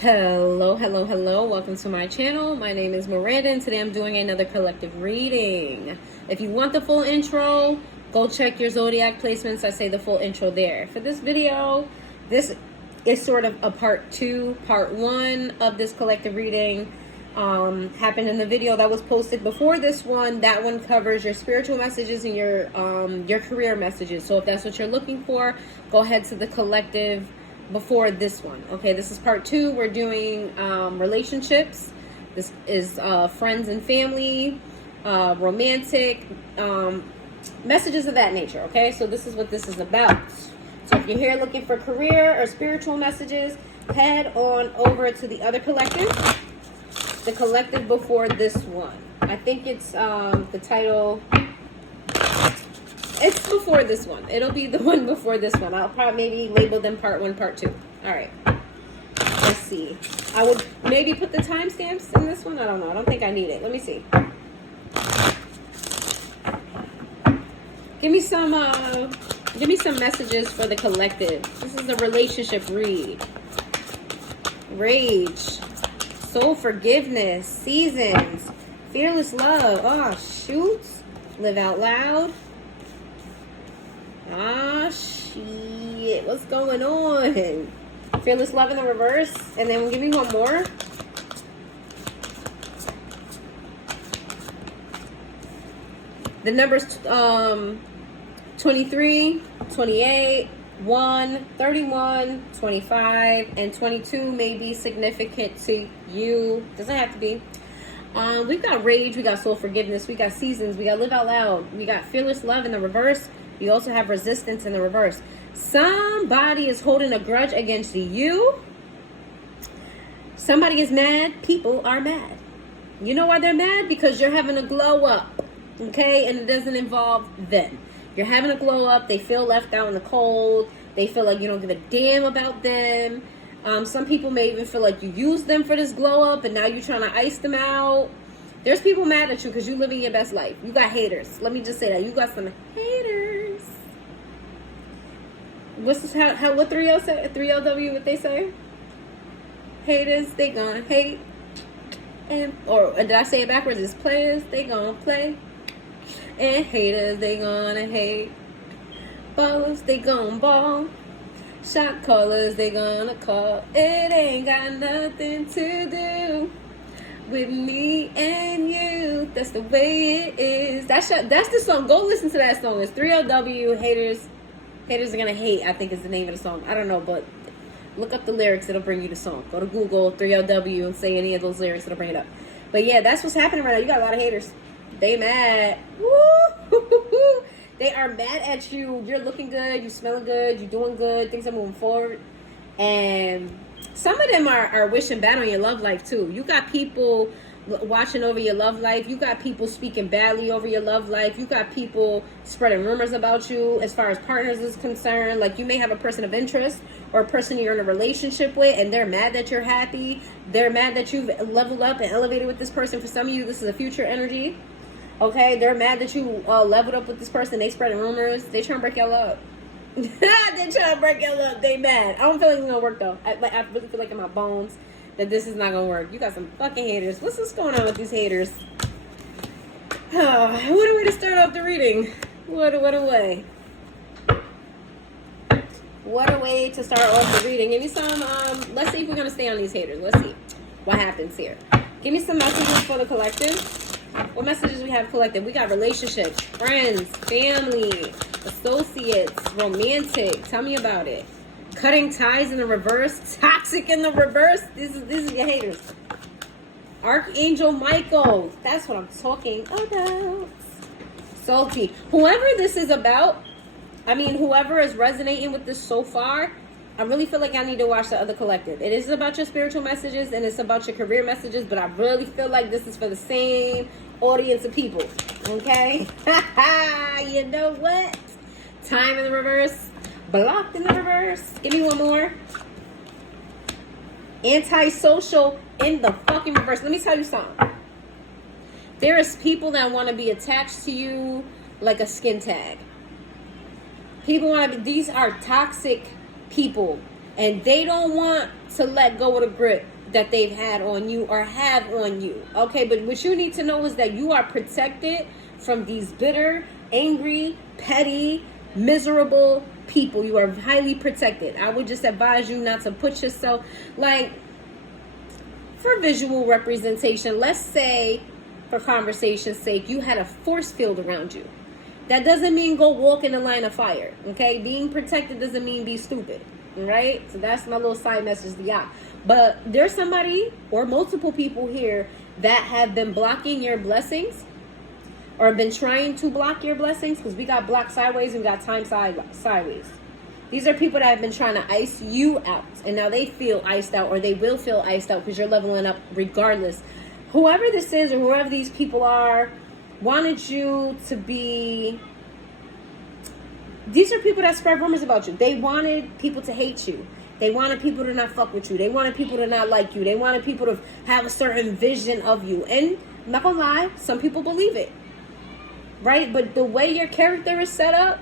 Hello, hello, hello. Welcome to my channel. My name is Miranda and today I'm doing another collective reading. If you want the full intro, go check your zodiac placements. I say the full intro there. For this video, this is sort of a part 2. Part 1 of this collective reading happened in the video that was posted before this one. That one covers your spiritual messages and your career messages. So if that's what you're looking for, go ahead to the collective before this one. Okay, this is part 2. We're doing relationships. This is friends and family, romantic, messages of that nature. Okay, so this is what this is about. So if you're here looking for career or spiritual messages, head on over to the other collective, the collective before this one. I think it's the title. It's before this one. It'll be the one before this one. I'll probably maybe label them part 1, part 2. All right. Let's see. I would maybe put the timestamps in this one. I don't know. I don't think I need it. Let me see. Give me some messages for the collective. This is a relationship read. Rage. Soul forgiveness. Seasons. Fearless love. Oh, shoot. Live out loud. Ah, shit. What's going on? Fearless love in the reverse. And then we'll give me one more. The numbers 23, 28, 1, 31, 25, and 22 may be significant to you. Doesn't have to be. We've got rage. We got soul forgiveness. We got seasons. We got live out loud. We got fearless love in the reverse. We also have resistance in the reverse. Somebody is holding a grudge against you. Somebody is mad. People are mad. You know why they're mad? Because you're having a glow up. Okay? And it doesn't involve them. You're having a glow up. They feel left out in the cold. They feel like you don't give a damn about them. Some people may even feel like you used them for this glow up and now you're trying to ice them out. There's people mad at you because you're living your best life. You got haters. Let me just say that. You got some haters. What's this, what 3L say? 3LW, what they say? Haters, they gonna hate. Or did I say it backwards? It's players, they gonna play. And haters, they gonna hate. Ballers, they gonna ball. Shot callers, they gonna call. It ain't got nothing to do with me and you. That's the way it is. That's the song. Go listen to that song. It's 3LW. Haters are gonna hate, I think is the name of the song. I don't know, but look up the lyrics. It'll bring you the song. Go to Google 3LW and say any of those lyrics. It'll bring it up. But yeah, that's what's happening right now. You got a lot of haters. They mad. Woo! They are mad at you. You're looking good. You're smelling good. You're doing good. Things are moving forward. And some of them are wishing bad on your love life too. You got people watching over your love life. You got people speaking badly over your love life. You got people spreading rumors about you as far as partners is concerned. Like you may have a person of interest or a person you're in a relationship with and they're mad that you're happy. They're mad that you've leveled up and elevated with this person. For some of you, this is a future energy. Okay, they're mad that you leveled up with this person. They spreading rumors. They trying to break y'all up. They trying to break y'all up. They mad. I don't feel like it's gonna work though. I really feel like in my bones that this is not gonna work. You got some fucking haters. What's going on with these haters? What a way to start off the reading. What a way. What a way to start off the reading. Give me some. Let's see if we're gonna stay on these haters. Let's see what happens here. Give me some messages for the collective. What messages we have collected? We got relationships, friends, family, associates, romantic. Tell me about it. Cutting ties in the reverse, toxic in the reverse. This is your haters. Archangel Michael. That's what I'm talking about. Salty. Whoever this is about, whoever is resonating with this so far, I really feel like I need to watch the other collective. It is about your spiritual messages and it's about your career messages, but I really feel like this is for the same audience of people. Okay? You know what? Time in the reverse. Blocked in the reverse. Give me one more. Antisocial in the fucking reverse. Let me tell you something. There is people that want to be attached to you like a skin tag. People want to be, these are toxic people. And they don't want to let go of the grip that they've had on you or have on you. Okay, but what you need to know is that you are protected from these bitter, angry, petty, miserable people. You are highly protected. I would just advise you not to put yourself, like, for visual representation, let's say, for conversation's sake, you had a force field around you. That doesn't mean go walk in the line of fire, okay? Being protected doesn't mean be stupid, right? So that's my little side message to y'all. But there's somebody or multiple people here that have been blocking your blessings or been trying to block your blessings, because we got blocked sideways and we got time sideways. These are people that have been trying to ice you out, and now they feel iced out, or they will feel iced out because you're leveling up regardless. Whoever this is or whoever these people are wanted you to be... These are people that spread rumors about you. They wanted people to hate you. They wanted people to not fuck with you. They wanted people to not like you. They wanted people to have a certain vision of you. And I'm not gonna lie, some people believe it, right? But the way your character is set up,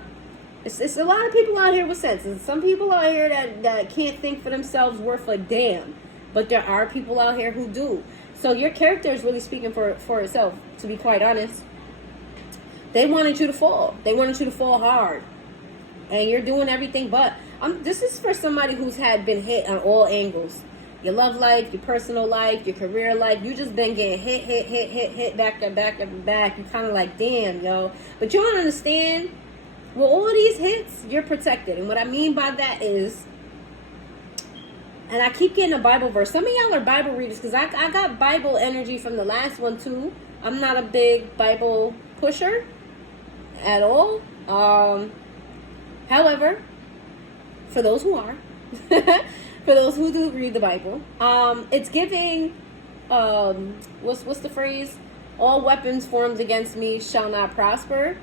it's a lot of people out here with sense. And some people out here that can't think for themselves worth a damn. But there are people out here who do. So your character is really speaking for itself, to be quite honest. They wanted you to fall. They wanted you to fall hard. And you're doing everything but. This is for somebody who's been hit on all angles. Your love life, your personal life, your career life. You just been getting hit, back and back and back. You kind of like, damn, yo. But you don't understand. With all these hits, you're protected. And what I mean by that is, and I keep getting a Bible verse. Some of y'all are Bible readers because I got Bible energy from the last one too. I'm not a big Bible pusher at all. However, for those who are, for those who do read the Bible, it's giving, what's the phrase? All weapons formed against me shall not prosper.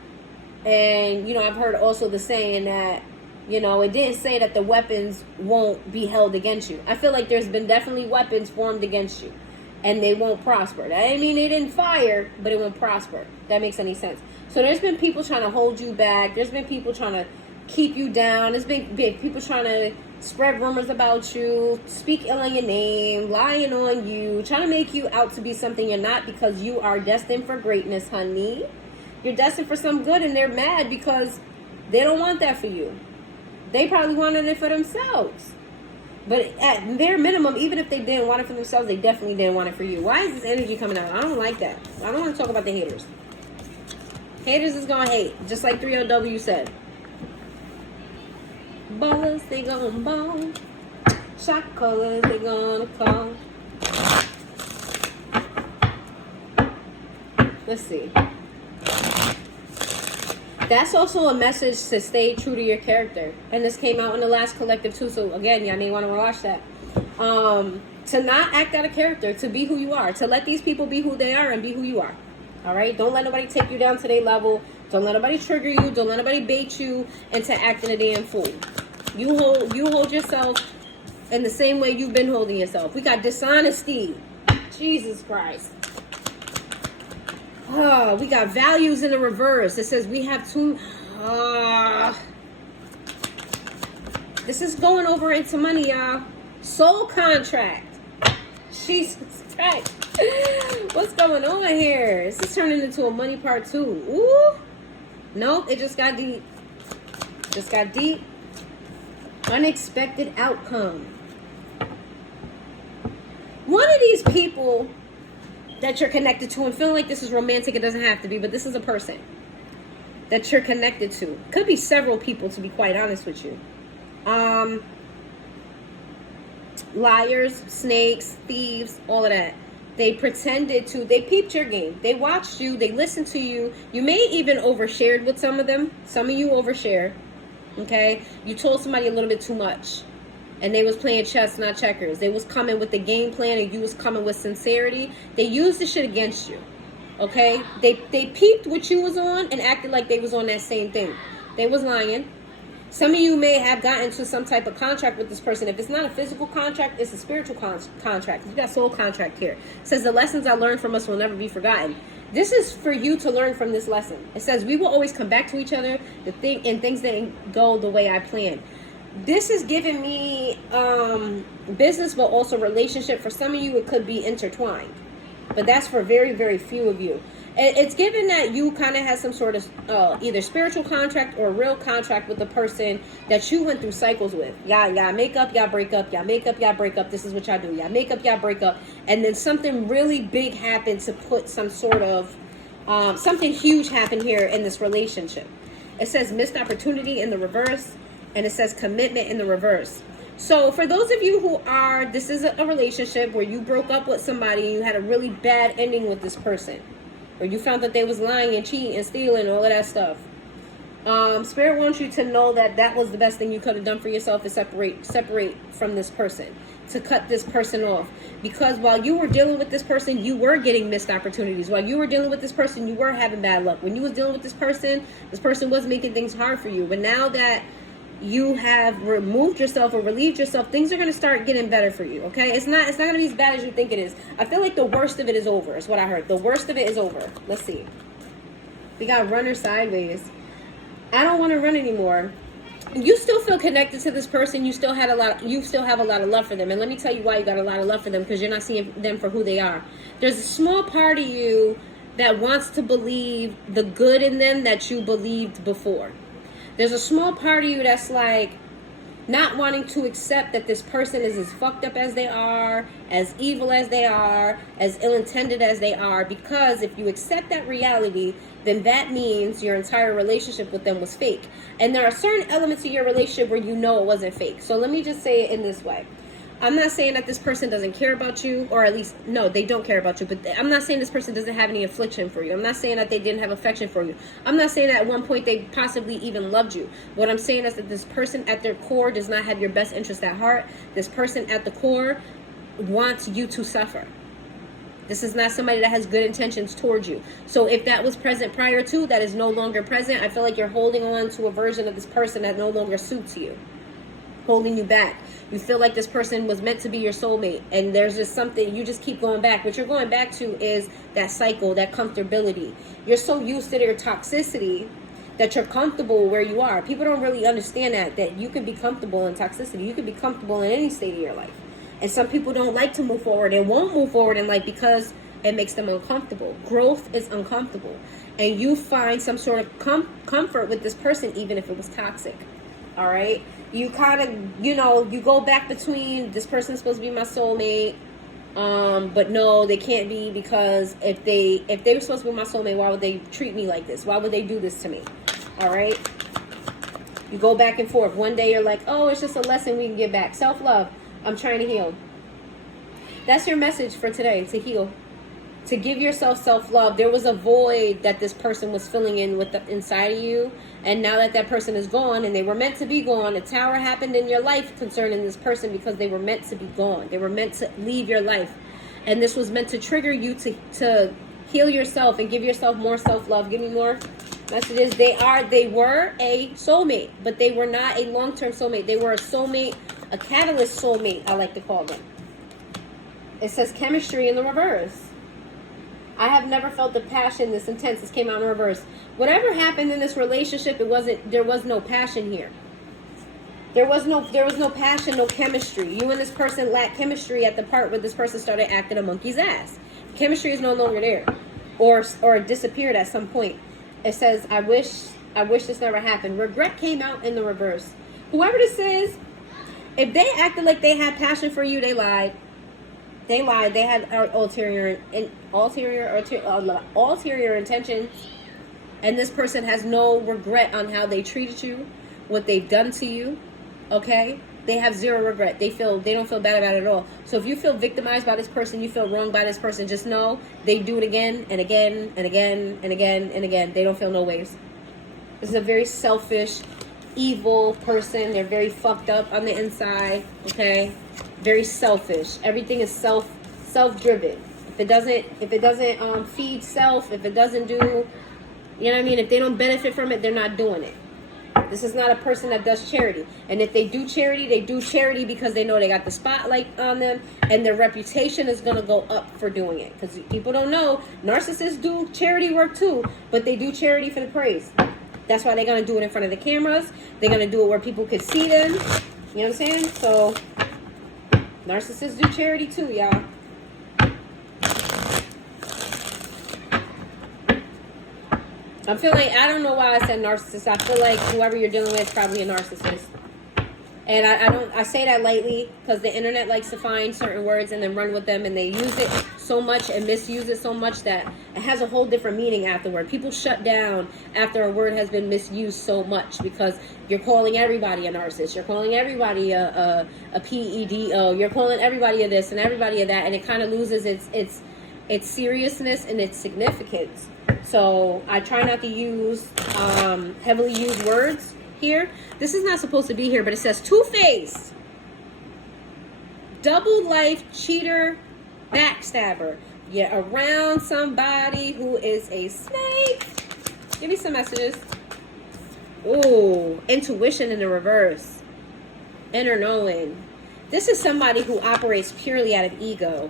And, I've heard also the saying that, it didn't say that the weapons won't be held against you. I feel like there's been definitely weapons formed against you and they won't prosper. That I mean, they didn't fire, but it won't prosper. That makes any sense. So there's been people trying to hold you back. There's been people trying to keep you down. There's been people trying to spread rumors about you, speak ill on your name, lying on you, trying to make you out to be something you're not, because you are destined for greatness, honey. You're destined for some good, and they're mad because they don't want that for you. They probably wanted it for themselves. But at their minimum, even if they didn't want it for themselves, they definitely didn't want it for you. Why is this energy coming out? I don't like that. I don't want to talk about the haters. Haters is going to hate, just like 3LW said. Ballers, they gonna ball. Shot callers, they gonna call. Let's see. That's also a message to stay true to your character. And this came out in the last collective too. So again, y'all may want to watch that. To not act out of character, to be who you are. To let these people be who they are and be who you are. Alright? Don't let nobody take you down to their level. Don't let nobody trigger you. Don't let nobody bait you into acting a damn fool. You hold yourself in the same way you've been holding yourself. We got dishonesty. Jesus Christ. Oh, we got values in the reverse. It says we have too... this is going over into money, y'all. Soul contract. Jesus Christ. What's going on here? This is turning into a money part 2. Ooh. Nope, it just got deep. Just got deep. Unexpected outcome. One of these people that you're connected to, and feeling like this is romantic, it doesn't have to be, but this is a person that you're connected to. Could be several people, to be quite honest with you. Liars, snakes, thieves, all of that. They peeped your game. They watched you, they listened to you. You may even overshared with some of them. Some of you overshare. Okay? You told somebody a little bit too much. And they was playing chess, not checkers. They was coming with the game plan, and you was coming with sincerity. They used the shit against you. Okay? They peeped what you was on and acted like they was on that same thing. They was lying. Some of you may have gotten to some type of contract with this person. If it's not a physical contract, it's a spiritual contract. You got soul contract here. It says the lessons I learned from us will never be forgotten. This is for you to learn from this lesson. It says we will always come back to each other. Things didn't go the way I planned. This is giving me business, but also relationship. For some of you, it could be intertwined, but that's for very, very few of you. It's given that you kind of have some sort of either spiritual contract or real contract with the person that you went through cycles with. Y'all make up, y'all break up, y'all make up, y'all break up. This is what y'all do. Y'all make up, y'all break up. And then something really big happened to put some sort of, something huge happened here in this relationship. It says missed opportunity in the reverse, and it says commitment in the reverse. So for those of you who are, this is a relationship where you broke up with somebody and you had a really bad ending with this person, or you found that they was lying and cheating and stealing and all of that stuff. Spirit wants you to know that that was the best thing you could have done for yourself, is separate from this person, to cut this person off. Because while you were dealing with this person, you were getting missed opportunities. While you were dealing with this person, you were having bad luck. When you was dealing with this person was making things hard for you. But now that you have removed yourself or relieved yourself, things are going to start getting better for you. Okay, it's not going to be as bad as you think it is. I feel like the worst of it is over, is what I heard. The worst of it is over. Let's see. We got runner sideways. I don't want to run anymore. You still feel connected to this person. You still have a lot of love for them. And let me tell you why you got a lot of love for them, because you're not seeing them for who they are. There's a small part of you that wants to believe the good in them that you believed before. There's a small part of you that's like not wanting to accept that this person is as fucked up as they are, as evil as they are, as ill-intended as they are, because if you accept that reality, then that means your entire relationship with them was fake. And there are certain elements of your relationship where you know it wasn't fake. So let me just say it in this way. I'm not saying that this person doesn't care about you, or at least, no, they don't care about you, but I'm not saying this person doesn't have any affliction for you. I'm not saying that they didn't have affection for you. I'm not saying that at one point they possibly even loved you. What I'm saying is that this person at their core does not have your best interest at heart. This person at the core wants you to suffer. This is not somebody that has good intentions towards you. So if that was present prior to, that is no longer present. I feel like you're holding on to a version of this person that no longer suits you, holding you back. You feel like this person was meant to be your soulmate, and there's just something, you just keep going back. What you're going back to is that cycle, that comfortability. You're so used to their toxicity that you're comfortable where you are. People don't really understand that you can be comfortable in toxicity. You can be comfortable in any state of your life. And some people don't like to move forward and won't move forward in life because it makes them uncomfortable. Growth is uncomfortable. And you find some sort of comfort with this person, even if it was toxic. All right? You kind of, you go back between, this person's supposed to be my soulmate, but no, they can't be, because if they were supposed to be my soulmate, why would they treat me like this? Why would they do this to me? All right? You go back and forth. One day you're like, oh, it's just a lesson we can get back. Self-love. I'm trying to heal. That's your message for today, to heal. To give yourself self-love. There was a void that this person was filling in with inside of you. And now that that person is gone, and they were meant to be gone, a tower happened in your life concerning this person because they were meant to be gone. They were meant to leave your life. And this was meant to trigger you to heal yourself and give yourself more self-love. Give me more messages. They were a soulmate, but they were not a long-term soulmate. They were a soulmate, a catalyst soulmate, I like to call them. It says chemistry in the reverse. I have never felt the passion this intense. This came out in reverse. Whatever happened in this relationship, there was no passion here. There was no passion, no chemistry. You and this person lacked chemistry at the part where this person started acting a monkey's ass. Chemistry is no longer there, or disappeared at some point. It says, I wish this never happened. Regret came out in the reverse. Whoever this is, if they acted like they had passion for you, they lied. They lied. They had ulterior intentions. And this person has no regret on how they treated you, what they've done to you. Okay? They have zero regret. They don't feel bad about it at all. So if you feel victimized by this person, you feel wronged by this person, just know they do it again and again and again and again and again. They don't feel no ways. This is a very selfish, evil person. They're very fucked up on the inside. Okay? Very selfish. Everything is self-driven. If it doesn't feed self, if it doesn't do, if they don't benefit from it, they're not doing it. This is not a person that does charity. And if they do charity because they know they got the spotlight on them, and their reputation is going to go up for doing it. Because people don't know, narcissists do charity work too, but they do charity for the praise. That's why they're going to do it in front of the cameras. They're going to do it where people could see them. You know what I'm saying? So Narcissists do charity too, y'all. I'm feeling, I don't know why I said narcissist. I feel like whoever you're dealing with is probably a narcissist. And I say that lightly because the internet likes to find certain words and then run with them, and they use it so much and misuse it so much that it has a whole different meaning afterward. People shut down after a word has been misused so much because you're calling everybody a narcissist. You're calling everybody a PEDO. You're calling everybody a this and everybody a that, and it kind of loses its seriousness and its significance. So I try not to use heavily used words here. This is not supposed to be here, but it says two-faced, double life, cheater, backstabber. You're around somebody who is a snake. Give me some messages. Ooh, intuition in the reverse. Inner knowing. This is somebody who operates purely out of ego,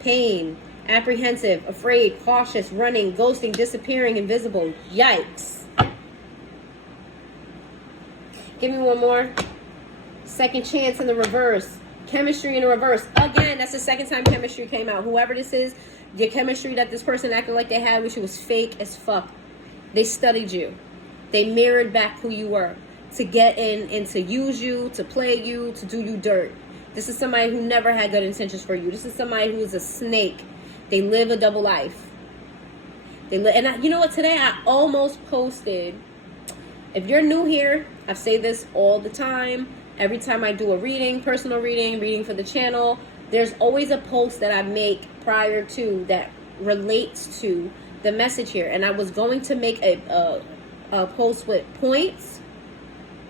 pain, apprehensive, afraid, cautious, running, ghosting, disappearing, invisible. Yikes. Give me one more. Second chance in the reverse. Chemistry in the reverse. Again, that's the second time chemistry came out. Whoever this is, the chemistry that this person acted like they had, which was fake as fuck. They studied you. They mirrored back who you were to get in and to use you, to play you, to do you dirt. This is somebody who never had good intentions for you. This is somebody who is a snake. They live a double life. You know what? Today I almost posted. If you're new here, I say this all the time. Every time I do a reading, personal reading for the channel, there's always a post that I make prior to that relates to the message here. And I was going to make a post with points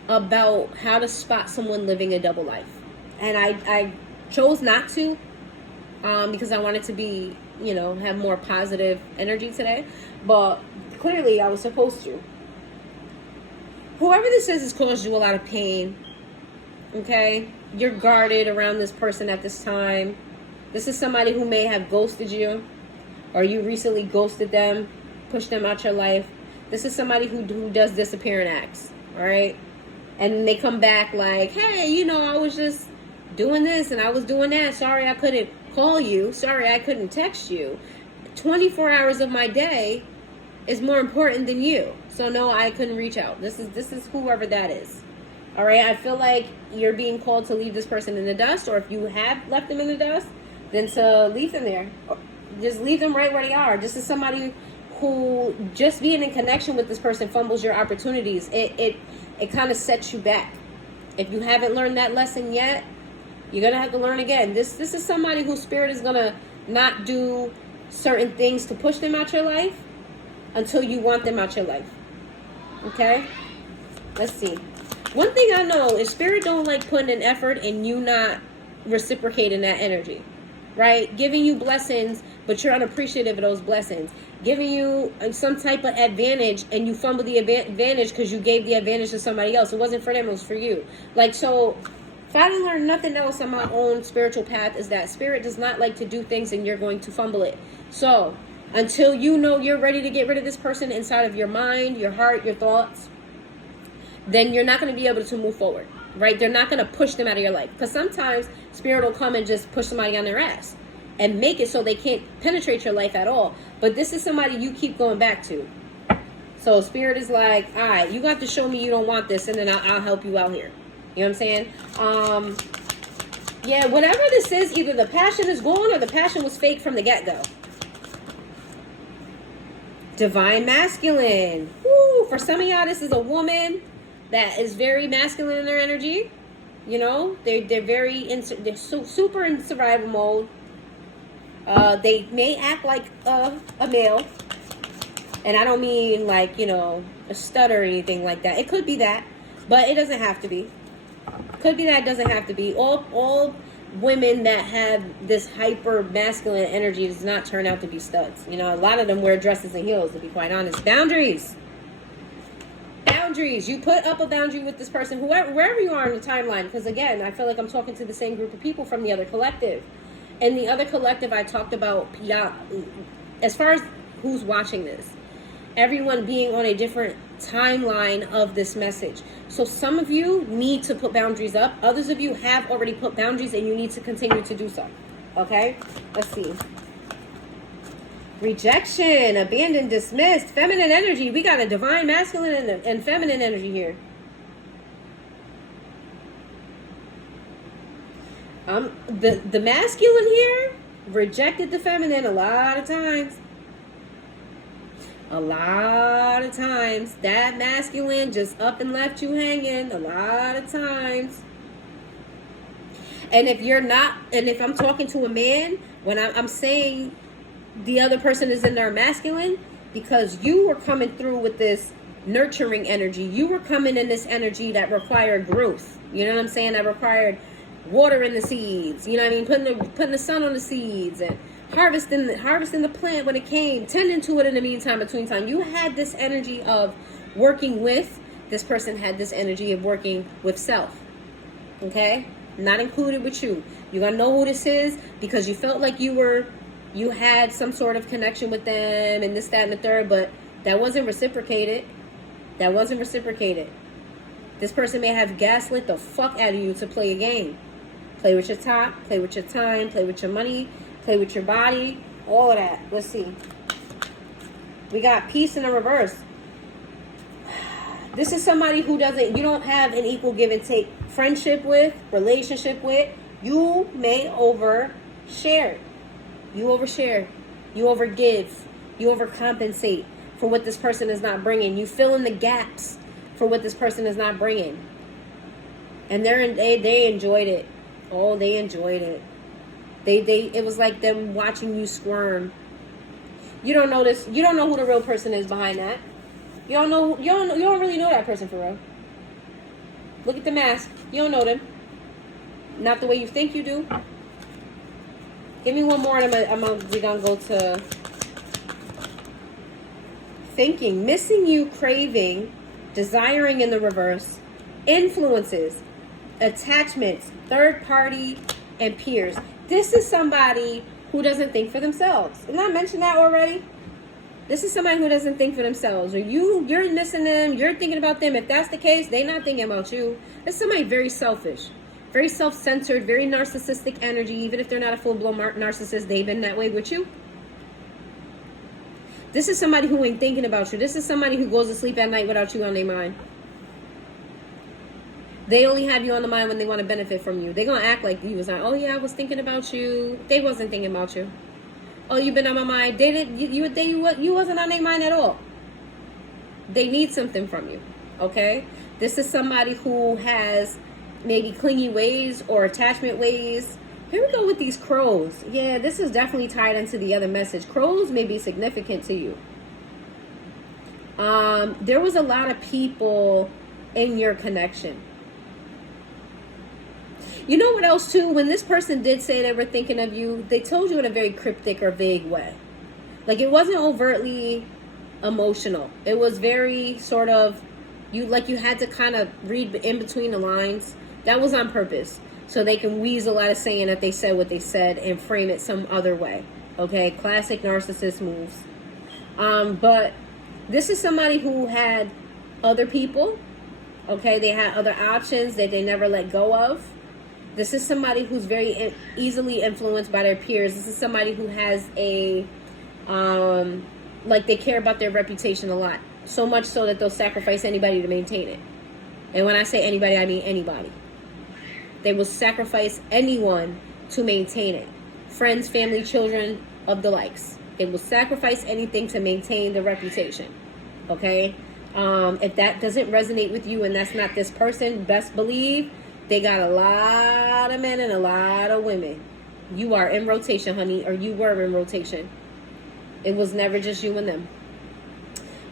about how to spot someone living a double life. And I chose not to because I wanted to be, have more positive energy today. But clearly I was supposed to. Whoever this is has caused you a lot of pain, okay? You're guarded around this person at this time. This is somebody who may have ghosted you, or you recently ghosted them, pushed them out your life. This is somebody who does disappearing acts, all right? And they come back like, hey, I was just doing this and I was doing that. Sorry I couldn't call you. Sorry I couldn't text you. 24 hours of my day is more important than you. So no, I couldn't reach out. This is whoever that is. All right, I feel like you're being called to leave this person in the dust, or if you have left them in the dust, then to leave them there. Just leave them right where they are. This is somebody who just being in connection with this person fumbles your opportunities. It kind of sets you back. If you haven't learned that lesson yet, you're gonna have to learn again. This is somebody whose spirit is gonna not do certain things to push them out your life until you want them out your life. Okay? Let's see. One thing I know is spirit don't like putting an effort and you not reciprocating that energy. Right? Giving you blessings, but you're unappreciative of those blessings. Giving you some type of advantage and you fumble the advantage because you gave the advantage to somebody else. It wasn't for them, it was for you. So if I didn't learn nothing else on my own spiritual path, is that spirit does not like to do things and you're going to fumble it. So until you know you're ready to get rid of this person inside of your mind, your heart, your thoughts, then you're not going to be able to move forward, right? They're not going to push them out of your life. Because sometimes spirit will come and just push somebody on their ass and make it so they can't penetrate your life at all. But this is somebody you keep going back to. So spirit is like, all right, you got to show me you don't want this, and then I'll help you out here. You know what I'm saying? Yeah, whatever this is, either the passion is gone or the passion was fake from the get-go. Divine masculine. Woo, for some of y'all, this is a woman that is very masculine in their energy. They're very they're super in survival mode. They may act like a male, and I don't mean like a stutter or anything like that. It could be that, but it doesn't have to be. Could be that, doesn't have to be. All women that have this hyper masculine energy does not turn out to be studs. A lot of them wear dresses and heels, to be quite honest. Boundaries. You put up a boundary with this person, wherever you are in the timeline. Because again, I feel like I'm talking to the same group of people from the other collective. And the other collective I talked about, as far as who's watching this, everyone being on a different timeline of this message. So some of you need to put boundaries up. Others of you have already put boundaries and you need to continue to do so. Okay? Let's see. Rejection, abandoned, dismissed, feminine energy. We got a divine masculine and feminine energy here. The masculine here rejected the feminine a lot of times. A lot of times. That masculine just up and left you hanging a lot of times. And if you're not, and if I'm talking to a man, when I'm saying the other person is in their masculine, because you were coming through with this nurturing energy. You were coming in this energy that required growth. You know what I'm saying? That required water in the seeds, you know what I mean, putting the sun on the seeds and harvesting the plant when it came, tending to it in the meantime, between time. You had this energy of working with, this person had this energy of working with self. Okay? Not included with you. You're gonna know who this is because you felt like you had some sort of connection with them and this, that, and the third, but that wasn't reciprocated. That wasn't reciprocated. This person may have gaslit the fuck out of you to play a game. Play with your top, play with your time, play with your money, play with your body, all of that. Let's see. We got peace in the reverse. This is somebody who you don't have an equal give and take friendship with, relationship with. You may overshare. You overshare. You overgive. You overcompensate for what this person is not bringing. You fill in the gaps for what this person is not bringing. And they enjoyed it. Oh, they enjoyed it. It was like them watching you squirm. You don't know this. You don't know who the real person is behind that. You don't really know that person for real. Look at the mask. You don't know them. Not the way you think you do. Give me one more and we're gonna go to thinking, missing you, craving, desiring in the reverse, influences, attachments, third party, and peers. This is somebody who doesn't think for themselves. Didn't I mention that already? This is somebody who doesn't think for themselves. Or you're missing them, you're thinking about them. If that's the case, they're not thinking about you. It's somebody very selfish, very self-centered, very narcissistic energy. Even if they're not a full-blown narcissist, they've been that way with you. This is somebody who ain't thinking about you. This is somebody who goes to sleep at night without you on their mind. They only have you on the mind when they want to benefit from you. They're going to act like you was like, oh yeah, I was thinking about you. They wasn't thinking about you. Oh, you've been on my mind. You wasn't on their mind at all. They need something from you. Okay? This is somebody who has maybe clingy ways or attachment ways. Here we go with these crows. Yeah, this is definitely tied into the other message. Crows may be significant to you. There was a lot of people in your connection. You know what else too? When this person did say they were thinking of you, they told you in a very cryptic or vague way. Like it wasn't overtly emotional. It was very sort of, you had to kind of read in between the lines. That was on purpose. So they can weasel out of saying that they said what they said and frame it some other way. Okay? Classic narcissist moves. But this is somebody who had other people. Okay? They had other options that they never let go of. This is somebody who's very easily influenced by their peers. This is somebody who has a, they care about their reputation a lot. So much so that they'll sacrifice anybody to maintain it. And when I say anybody, I mean anybody. They will sacrifice anyone to maintain it. Friends, family, children, of the likes. They will sacrifice anything to maintain the reputation. Okay? If that doesn't resonate with you and that's not this person, best believe they got a lot of men and a lot of women. You are in rotation, honey, or you were in rotation. It was never just you and them.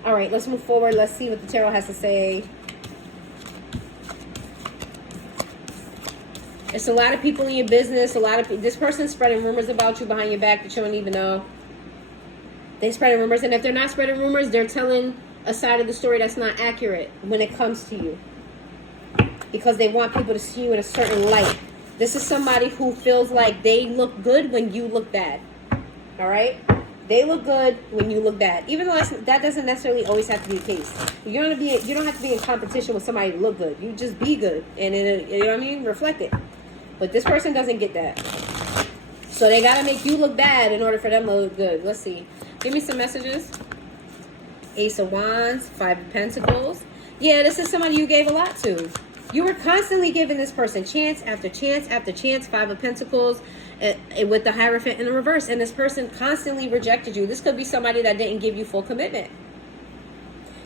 All right, let's move forward. Let's see what the tarot has to say. It's a lot of people in your business. This person's spreading rumors about you behind your back that you don't even know. They're spreading rumors, and if they're not spreading rumors, they're telling a side of the story that's not accurate when it comes to you. Because they want people to see you in a certain light. This is somebody who feels like they look good when you look bad. All right? They look good when you look bad. Even though that doesn't necessarily always have to be the case. You don't have to be in competition with somebody to look good. You just be good. And you know what I mean? Reflect it. But this person doesn't get that. So they got to make you look bad in order for them to look good. Let's see. Give me some messages. Ace of Wands, Five of Pentacles. Yeah, this is somebody you gave a lot to. You were constantly giving this person chance after chance after chance. Five of Pentacles with the Hierophant in the reverse. And this person constantly rejected you. This could be somebody that didn't give you full commitment.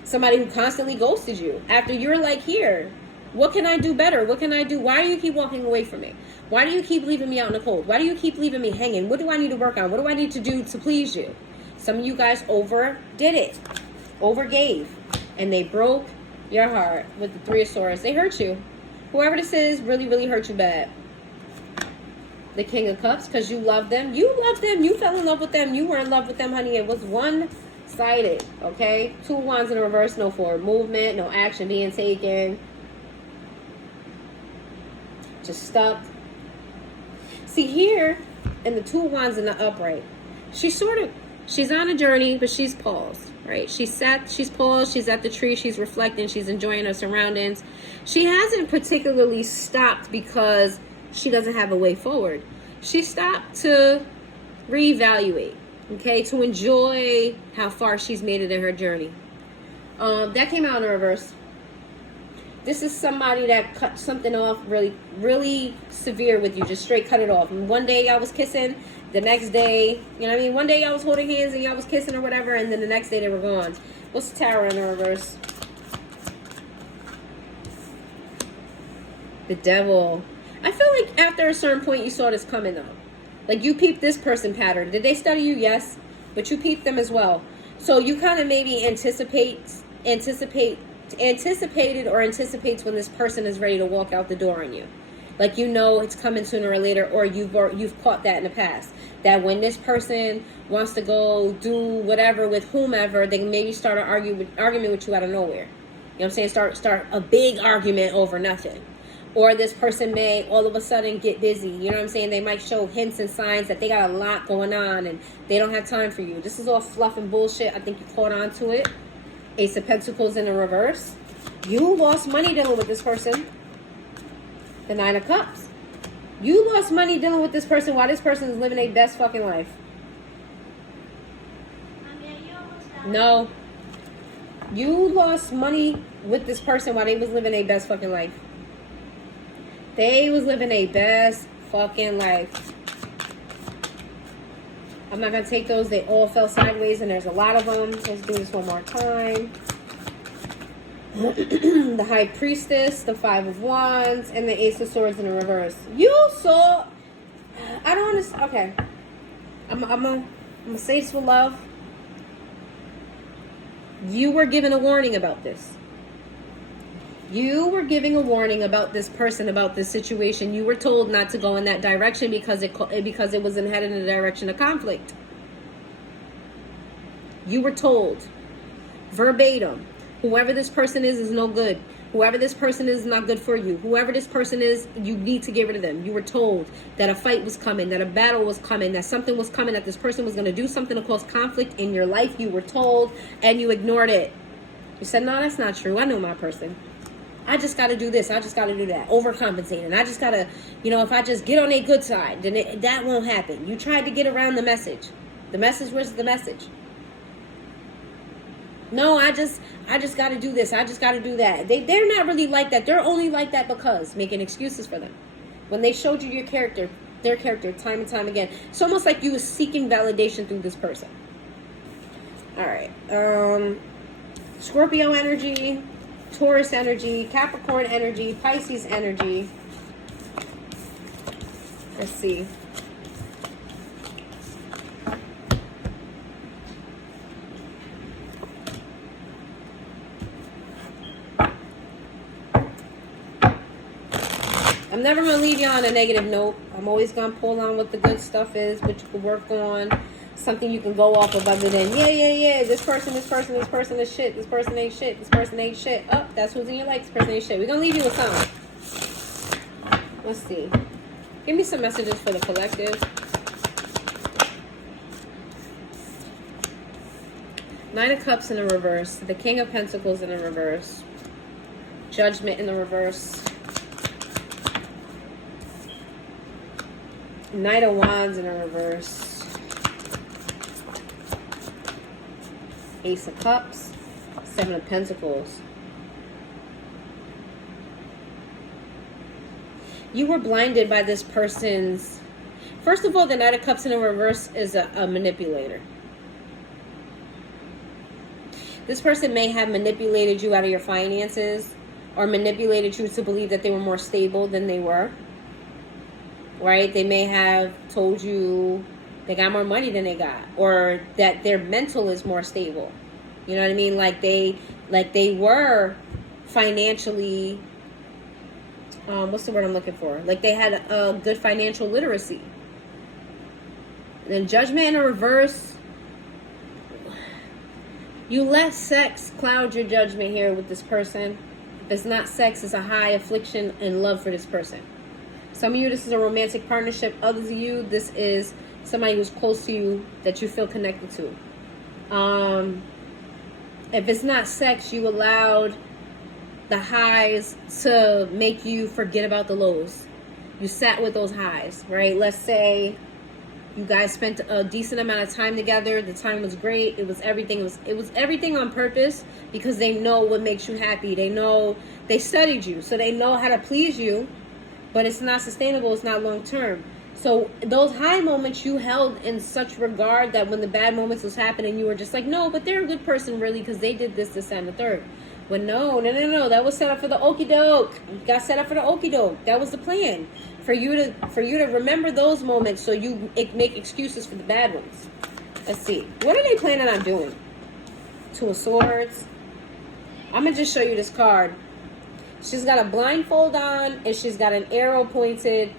Somebody who constantly ghosted you. After you're like, here, what can I do better? What can I do? Why do you keep walking away from me? Why do you keep leaving me out in the cold? Why do you keep leaving me hanging? What do I need to work on? What do I need to do to please you? Some of you guys overdid it. Overgave. And they broke your heart with the Three of Swords. They hurt you. Whoever this is really, really hurt you bad. The King of Cups, because you love them. You love them. You fell in love with them. You were in love with them, honey. It was one-sided, okay? Two of Wands in the reverse. No forward movement. No action being taken. Just stuck. See, here, in the Two of Wands in the upright, she's on a journey, but she's paused. Right? She's paused, she's at the tree, she's reflecting, she's enjoying her surroundings. She hasn't particularly stopped because she doesn't have a way forward. She stopped to reevaluate, okay, to enjoy how far she's made it in her journey. That came out in reverse. This is somebody that cut something off really, really severe with you, just straight cut it off. And one day I was kissing, the next day, you know what I mean? One day y'all was holding hands and y'all was kissing or whatever, and then the next day they were gone. What's the Tower in the reverse? The Devil. I feel like after a certain point you saw this coming though. Like you peeped this person pattern. Did they study you? Yes. But you peeped them as well. So you kind of maybe anticipated or anticipates when this person is ready to walk out the door on you. Like you know it's coming sooner or later, or you've caught that in the past. That when this person wants to go do whatever with whomever, they can maybe start an argument with you out of nowhere. You know what I'm saying? Start a big argument over nothing. Or this person may all of a sudden get busy. You know what I'm saying? They might show hints and signs that they got a lot going on and they don't have time for you. This is all fluff and bullshit. I think you caught on to it. Ace of Pentacles in the reverse. You lost money dealing with this person. The Nine of Cups. You lost money dealing with this person while this person is living their best fucking life. No. You lost money with this person while they was living their best fucking life. They was living their best fucking life. I'm not going to take those. They all fell sideways and there's a lot of them. Let's do this one more time. The High Priestess, the Five of Wands, and the Ace of Swords in the reverse. You saw... I don't understand. Okay. I'm gonna say this with love. You were given a warning about this. You were giving a warning about this person, about this situation. You were told not to go in that direction because it was headed in the direction of conflict. You were told verbatim, whoever this person is no good. Whoever this person is not good for you. Whoever this person is, you need to get rid of them. You were told that a fight was coming, that a battle was coming, that something was coming, that this person was going to do something to cause conflict in your life. You were told and you ignored it. You said, no, that's not true. I know my person. I just got to do this. I just got to do that. Overcompensating. I just got to, if I just get on a good side, then that won't happen. You tried to get around the message. The message was the message. No, I just got to do this. I just got to do that. They're not really like that. They're only like that because making excuses for them. When they showed you their character time and time again. It's almost like you were seeking validation through this person. All right. Scorpio energy, Taurus energy, Capricorn energy, Pisces energy. Let's see. I'm never going to leave you on a negative note. I'm always going to pull on what the good stuff is, what you can work on, something you can go off of other than, yeah, this person is shit, this person ain't shit, this person ain't shit. Oh, that's who's in your life, this person ain't shit. We're going to leave you with some. Let's see. Give me some messages for the collective. Knight of Cups in the reverse. The King of Pentacles in the reverse. Judgment in the reverse. Knight of Wands in the reverse. Ace of Cups. Seven of Pentacles. You were blinded by this person's... First of all, the Knight of Cups in the reverse is a manipulator. This person may have manipulated you out of your finances or manipulated you to believe that they were more stable than they were. Right? They may have told you they got more money than they got, or that their mental is more stable. You know what I mean? Like they were financially, what's the word I'm looking for? Like they had a good financial literacy. Then Judgment in a reverse. You let sex cloud your judgment here with this person. If it's not sex, it's a high affliction and love for this person. Some of you, this is a romantic partnership. Others of you, this is somebody who's close to you that you feel connected to. If it's not sex, you allowed the highs to make you forget about the lows. You sat with those highs, right? Let's say you guys spent a decent amount of time together. The time was great. It was everything. It was everything on purpose because they know what makes you happy. They know, they studied you, so they know how to please you, but it's not sustainable. It's not long term. So those high moments you held in such regard that when the bad moments was happening, you were just like, no, but they're a good person really because they did this, and the third. But no. That was set up for the okie doke. You got set up for the okie doke. That was the plan. For you to remember those moments so you make excuses for the bad ones. Let's see. What are they planning on doing? Two of Swords. I'm going to just show you this card. She's got a blindfold on and she's got an arrow pointed.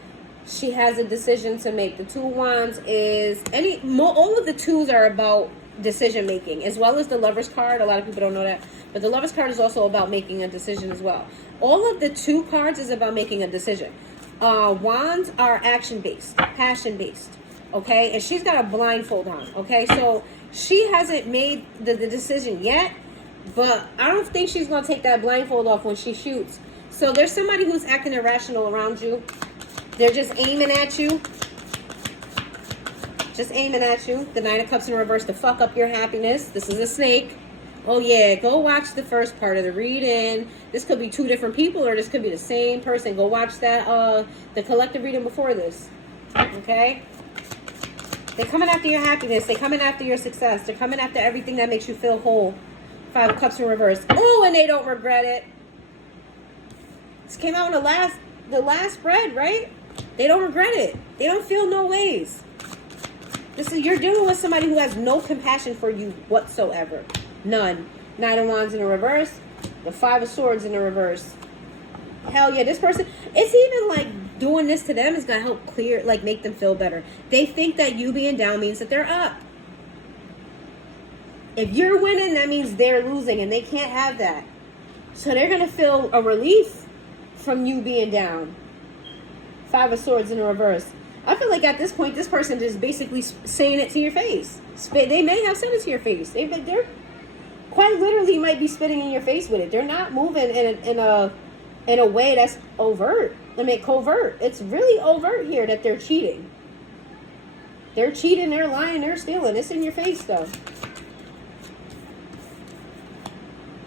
She has a decision to make. The Two of Wands is all of the twos are about decision making, as well as the Lover's card. A lot of people don't know that, but the Lover's card is also about making a decision as well. All of the two cards is about making a decision. Wands are action-based, passion-based, okay? And she's got a blindfold on, okay? So she hasn't made the decision yet, but I don't think she's going to take that blindfold off when she shoots. So there's somebody who's acting irrational around you. They're just aiming at you. Just aiming at you. The Nine of Cups in reverse to fuck up your happiness. This is a snake. Oh yeah, go watch the first part of the reading. This could be two different people or this could be the same person. Go watch that the collective reading before this. Okay? They're coming after your happiness. They're coming after your success. They're coming after everything that makes you feel whole. Five of Cups in reverse. Oh, and they don't regret it. This came out in the last spread, right? They don't regret it. They don't feel no ways. You're dealing with somebody who has no compassion for you whatsoever. None. Knight of Wands in the reverse. The Five of Swords in the reverse. Hell yeah, this person, it's even like doing this to them is going to help clear, like make them feel better. They think that you being down means that they're up. If you're winning, that means they're losing and they can't have that. So they're going to feel a relief from you being down. Five of Swords in the reverse. I feel like at this point, this person is basically saying it to your face. They may have said it to your face. They're quite literally might be spitting in your face with it. They're not moving in a way that's overt. I mean, covert. It's really overt here that they're cheating. They're cheating, they're lying, they're stealing. It's in your face, though.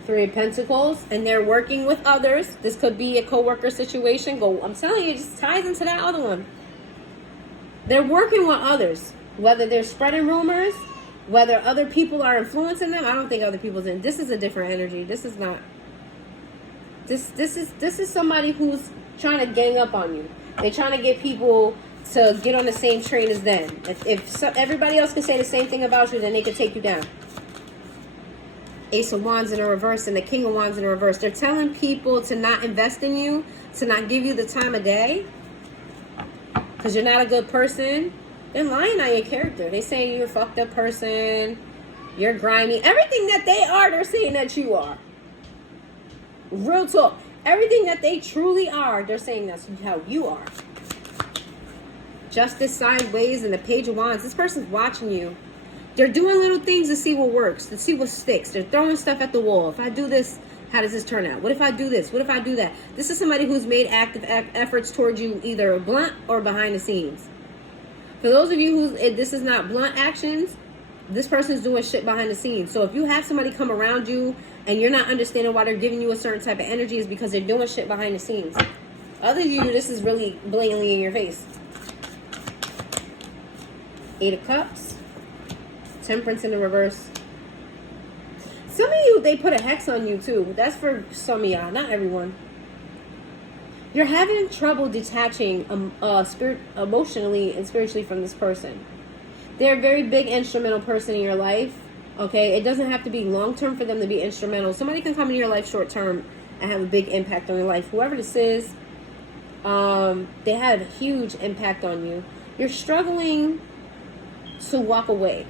Three of Pentacles, and they're working with others. This could be a co-worker situation. I'm telling you, it just ties into that other one. They're working with others, whether they're spreading rumors, whether other people are influencing them. I don't think other people's in. This is a different energy. This is not. This is somebody who's trying to gang up on you. They're trying to get people to get on the same train as them. If everybody else can say the same thing about you, then they can take you down. Ace of Wands in the reverse and the King of Wands in the reverse. They're telling people to not invest in you, to not give you the time of day, because you're not a good person. They're lying on your character. They saying you're a fucked up person, you're grimy. Everything that they are, they're saying that you are. Real talk. Everything that they truly are, they're saying that's how you are. Justice sideways and the Page of Wands. This person's watching you. They're doing little things to see what works, to see what sticks. They're throwing stuff at the wall. If I do this, how does this turn out? What if I do this? What if I do that? This is somebody who's made active efforts towards you, either blunt or behind the scenes. For those of you who this is not blunt actions, this person's doing shit behind the scenes. So if you have somebody come around you and you're not understanding why they're giving you a certain type of energy, is because they're doing shit behind the scenes. Other you, this is really blatantly in your face. 8 of Cups. Temperance in the reverse. Some of you, they put a hex on you too. That's for some of y'all, not everyone. You're having trouble detaching emotionally and spiritually from this person. They're a very big instrumental person in your life. Okay, it doesn't have to be long-term for them to be instrumental. Somebody can come into your life short-term and have a big impact on your life. Whoever this is, they have a huge impact on you. You're struggling to walk away.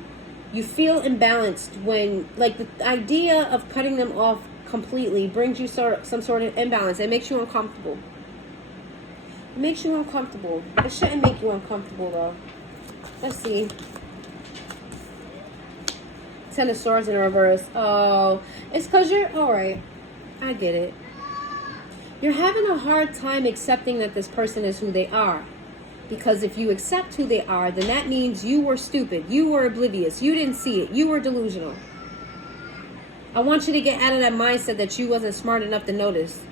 You feel imbalanced when, like, the idea of cutting them off completely brings you some sort of imbalance. It makes you uncomfortable. It makes you uncomfortable. It shouldn't make you uncomfortable, though. Let's see. 10 of Swords in reverse. Oh, it's because you're... Alright. I get it. You're having a hard time accepting that this person is who they are. Because if you accept who they are, then that means you were stupid. You were oblivious. You didn't see it. You were delusional. I want you to get out of that mindset that you wasn't smart enough to notice.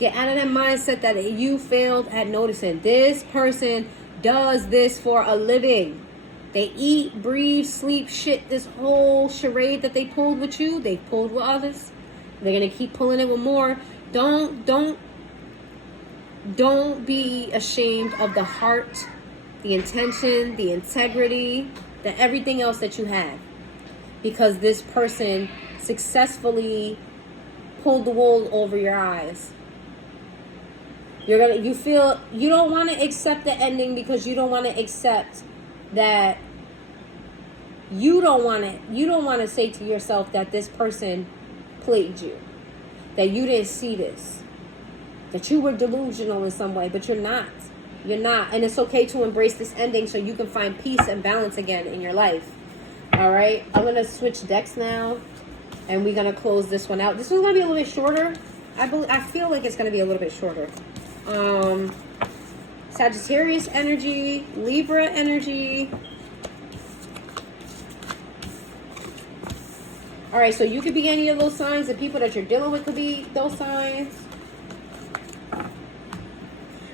Get out of that mindset that you failed at noticing. This person does this for a living. They eat, breathe, sleep, shit. This whole charade that they pulled with you, they pulled with others. They're going to keep pulling it with more. Don't be ashamed of the heart, the intention, the integrity, the everything else that you have. Because this person successfully pulled the wool over your eyes. You feel you don't want to accept the ending because you don't want to accept that you don't want to say to yourself that this person played you. That you didn't see this. That you were delusional in some way, but you're not. You're not. And it's okay to embrace this ending so you can find peace and balance again in your life. All right? I'm going to switch decks now, and we're going to close this one out. This one's going to be a little bit shorter. I feel like it's going to be a little bit shorter. Sagittarius energy, Libra energy. All right, so you could be any of those signs. The people that you're dealing with could be those signs.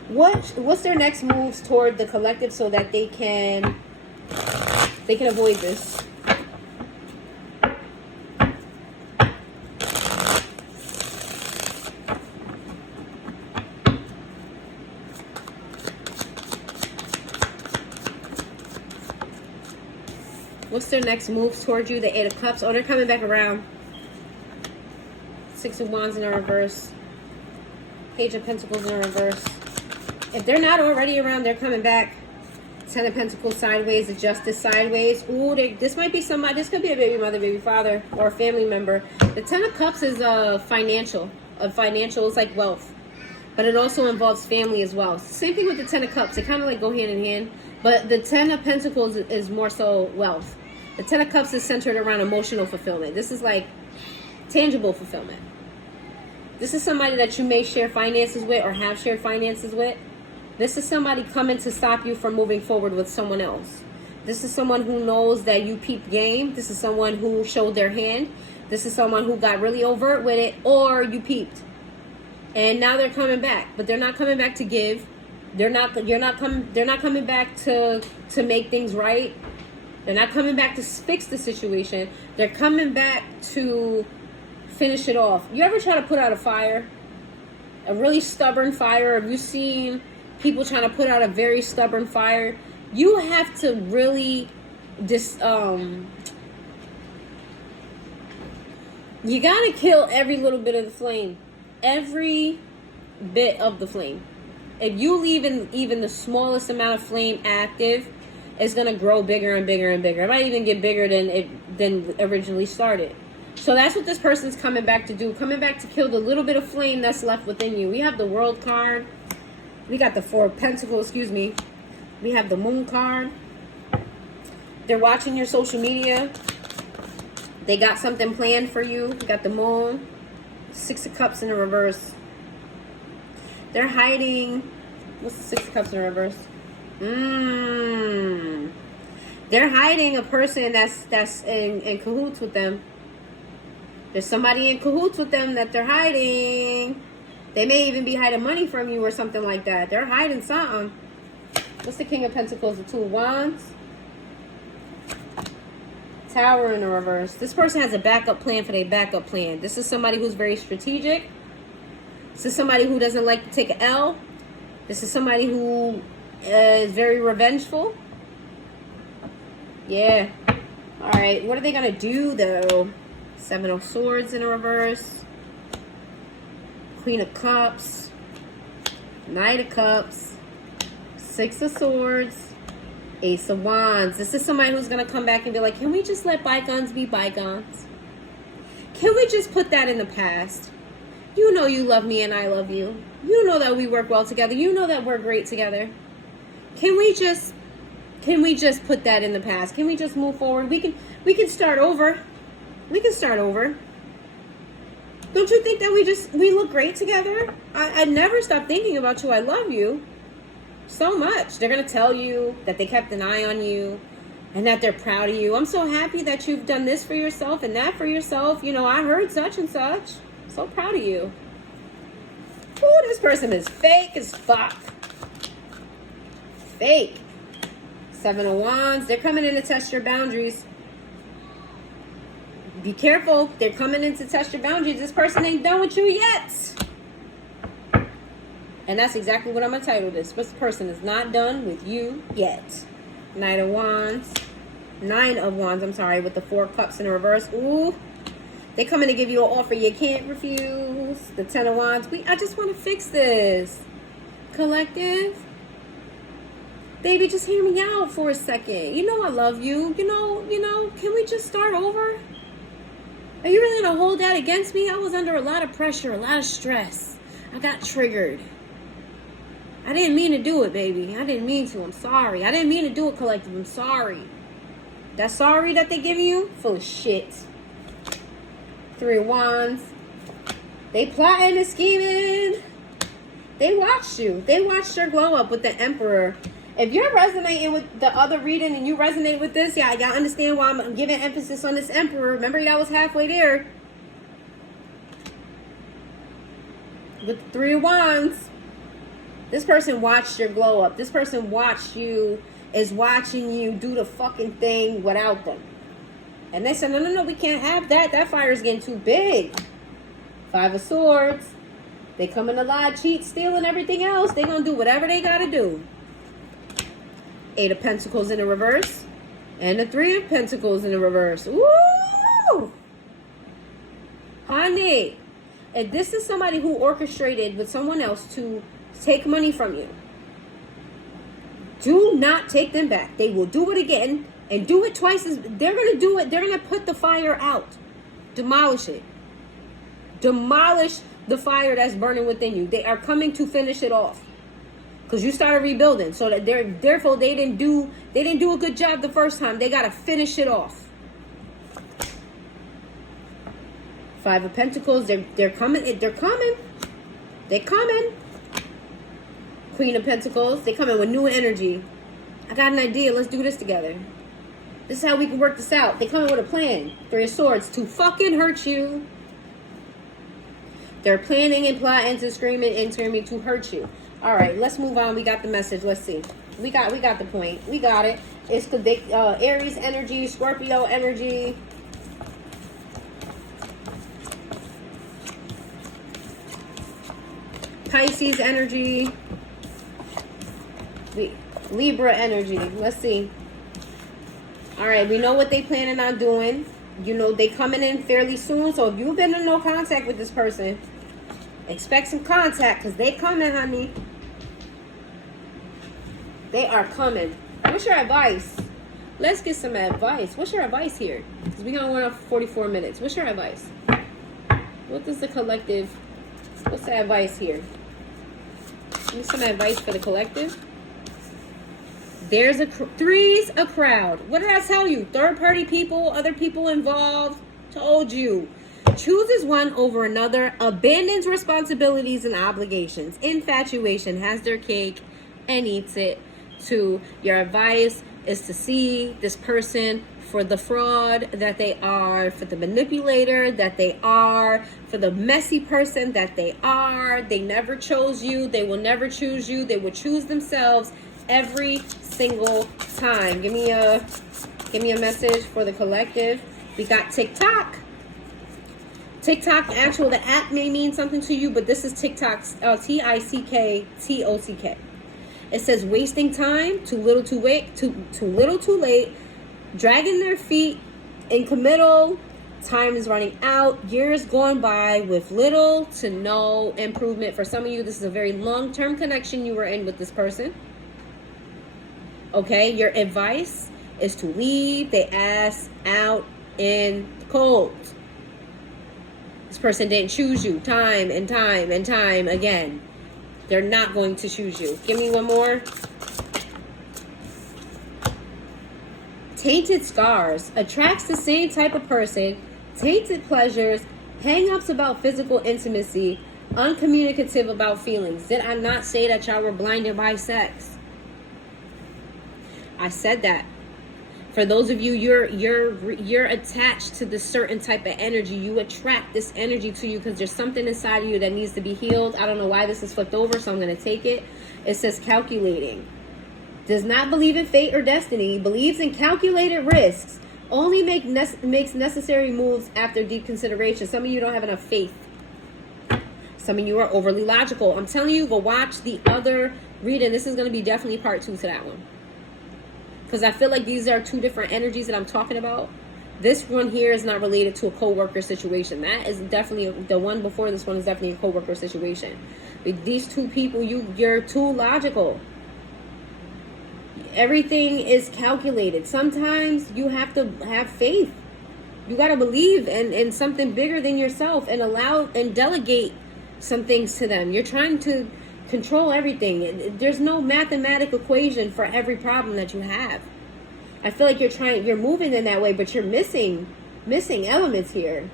What's their next moves toward the collective so that they can avoid this? What's their next moves towards you? The 8 of Cups. Oh, they're coming back around. 6 of Wands in a reverse. Page of Pentacles in a reverse. If they're not already around, they're coming back. 10 of Pentacles sideways. The Justice sideways. Ooh, this might be somebody. This could be a baby mother, baby father, or a family member. The 10 of Cups is financial. Financial is like wealth. But it also involves family as well. Same thing with the 10 of Cups. They kind of like go hand in hand. But the 10 of Pentacles is more so wealth. The 10 of Cups is centered around emotional fulfillment. This is like tangible fulfillment. This is somebody that you may share finances with or have shared finances with. This is somebody coming to stop you from moving forward with someone else. This is someone who knows that you peeped game. This is someone who showed their hand. This is someone who got really overt with it, or you peeped. And now they're coming back, but they're not coming back to give. They're not coming back to make things right. They're not coming back to fix the situation. They're coming back to finish it off. You ever try to put out a fire? A really stubborn fire? Have you seen people trying to put out a very stubborn fire? You have to really you gotta kill every little bit of the flame. Every bit of the flame. If you leave even the smallest amount of flame active, it's going to grow bigger and bigger and bigger. It might even get bigger than originally started. So that's what this person's coming back to do. Coming back to kill the little bit of flame that's left within you. We have the World card. We got the 4 of Pentacles, We have the Moon card. They're watching your social media. They got something planned for you. You got the moon. 6 of Cups in the reverse. They're hiding. What's the 6 of Cups in the reverse? They're hiding a person that's in cahoots with them. There's somebody in cahoots with them that they're hiding. They may even be hiding money from you or something like that. They're hiding something. What's the King of Pentacles? The 2 of Wands. Tower in the reverse. This person has a backup plan for their backup plan. This is somebody who's very strategic. This is somebody who doesn't like to take an L. This is somebody who is very revengeful. Yeah. Alright, what are they going to do, though? 7 of Swords in the reverse. Queen of Cups. Knight of Cups. 6 of Swords. Ace of Wands. This is somebody who's going to come back and be like, can we just let bygones be bygones? Can we just put that in the past? You know you love me and I love you. You know that we work well together. You know that we're great together. Can we just put that in the past? Can we just move forward? We can start over. We can start over. Don't you think that we look great together? I never stop thinking about you. I love you so much. They're going to tell you that they kept an eye on you and that they're proud of you. I'm so happy that you've done this for yourself and that for yourself. You know, I heard such and such. So proud of you. Ooh, this person is fake as fuck. Fake. 7 of Wands. They're coming in to test your boundaries. Be careful. They're coming in to test your boundaries. This person ain't done with you yet. And that's exactly what I'm going to title this. This person is not done with you yet. Knight of Wands. 9 of Wands, I'm sorry, with the 4 Cups in reverse. Ooh. They come in to give you an offer you can't refuse. The 10 of Wands. I just want to fix this. Collective. Baby, just hear me out for a second. You know I love you. You know, can we just start over? Are you really going to hold that against me? I was under a lot of pressure, a lot of stress. I got triggered. I didn't mean to do it, baby. I didn't mean to. I'm sorry. I didn't mean to do it, collective. I'm sorry. That sorry that they give you? Full of shit. 3 of Wands. They plotting and scheming. They watched you. They watched your glow up with the Emperor. If you're resonating with the other reading and you resonate with this, yeah, y'all understand why I'm giving emphasis on this Emperor. Remember, y'all was halfway there. With the 3 of Wands. This person watched your glow up. This person watched you, is watching you do the fucking thing without them. And they said, no, we can't have that. That fire is getting too big. 5 of Swords. They come in to lie, cheat, steal, and everything else. They gonna do whatever they gotta do. 8 of Pentacles in the reverse. And the 3 of Pentacles in the reverse. Woo! Honey, if this is somebody who orchestrated with someone else to take money from you, do not take them back. They will do it again and do it twice as they're going to do it. They're going to put the fire out. Demolish it. Demolish the fire that's burning within you. They are coming to finish it off. Because you started rebuilding. So that therefore they didn't do a good job the first time. They got to finish it off. 5 of Pentacles. They're coming. They're coming. They're coming. Queen of Pentacles. They come in with new energy. I got an idea. Let's do this together. This is how we can work this out. They come in with a plan. 3 of Swords. To fucking hurt you. They're planning and plotting to screaming to hurt you. All right, let's move on. We got the message. Let's see. We got the point. We got it. It's the Aries energy, Scorpio energy. Pisces energy. Libra energy. Let's see. All right, we know what they planning on doing. You know, they coming in fairly soon. So if you've been in no contact with this person, expect some contact because they coming, honey. They are coming. What's your advice? Let's get some advice. What's your advice here? Because we're going to run off 44 minutes. What's your advice? What does the collective... What's the advice here? Give me some advice for the collective. There's three's a crowd. What did I tell you? Third party people, other people involved. Told you. Chooses one over another, abandons responsibilities and obligations. Infatuation, has their cake and eats it. 2, your advice is to see this person for the fraud that they are, for the manipulator that they are, for the messy person that they are. They never chose you. They will never choose you. They will choose themselves every single time. Give me a message for the collective. We got TikTok. TikTok, the app may mean something to you, but this is TikTok's TICKTOCK. It says wasting time, too little too late, dragging their feet in committal, time is running out, years gone by with little to no improvement. For some of you, this is a very long-term connection you were in with this person. Okay, your advice is to leave the ass out in the cold. This person didn't choose you time and time and time again. They're not going to choose you. Give me one more. Tainted scars. Attracts the same type of person. Tainted pleasures. Hang-ups about physical intimacy. Uncommunicative about feelings. Did I not say that y'all were blinded by sex? I said that. For those of you, you're attached to this certain type of energy. You attract this energy to you because there's something inside of you that needs to be healed. I don't know why this is flipped over, so I'm going to take it. It says calculating. Does not believe in fate or destiny. Believes in calculated risks. Only makes necessary moves after deep consideration. Some of you don't have enough faith. Some of you are overly logical. I'm telling you, go watch the other reading. This is going to be definitely part 2 to that one. Because I feel like these are 2 different energies that I'm talking about. This one here is not related to a co-worker situation. That is definitely, the one before this one is definitely a co-worker situation. With these 2 people, you're too logical. Everything is calculated. Sometimes you have to have faith. You got to believe in something bigger than yourself and allow and delegate some things to them. You're trying to control everything. There's no mathematical equation for every problem that you have. I feel like you're moving in that way, but you're missing elements here.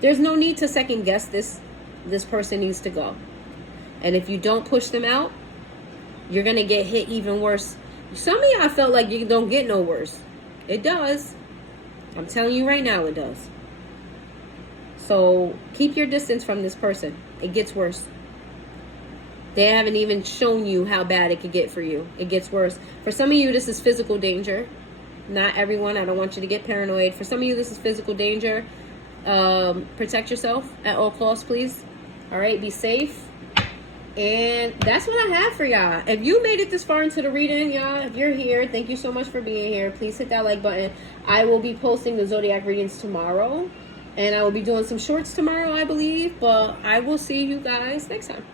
There's no need to second guess this person needs to go. And if you don't push them out, you're going to get hit even worse. Some of y'all felt like you don't get no worse. It does. I'm telling you right now, it does. So keep your distance from this person. It gets worse. They haven't even shown you how bad it could get for you. It gets worse. For some of you, this is physical danger. Not everyone. I don't want you to get paranoid. For some of you, this is physical danger. Protect yourself at all costs, please. All right, be safe. And that's what I have for y'all. If you made it this far into the reading, y'all, if you're here, thank you so much for being here. Please hit that like button. I will be posting the Zodiac readings tomorrow. And I will be doing some shorts tomorrow, I believe. But I will see you guys next time.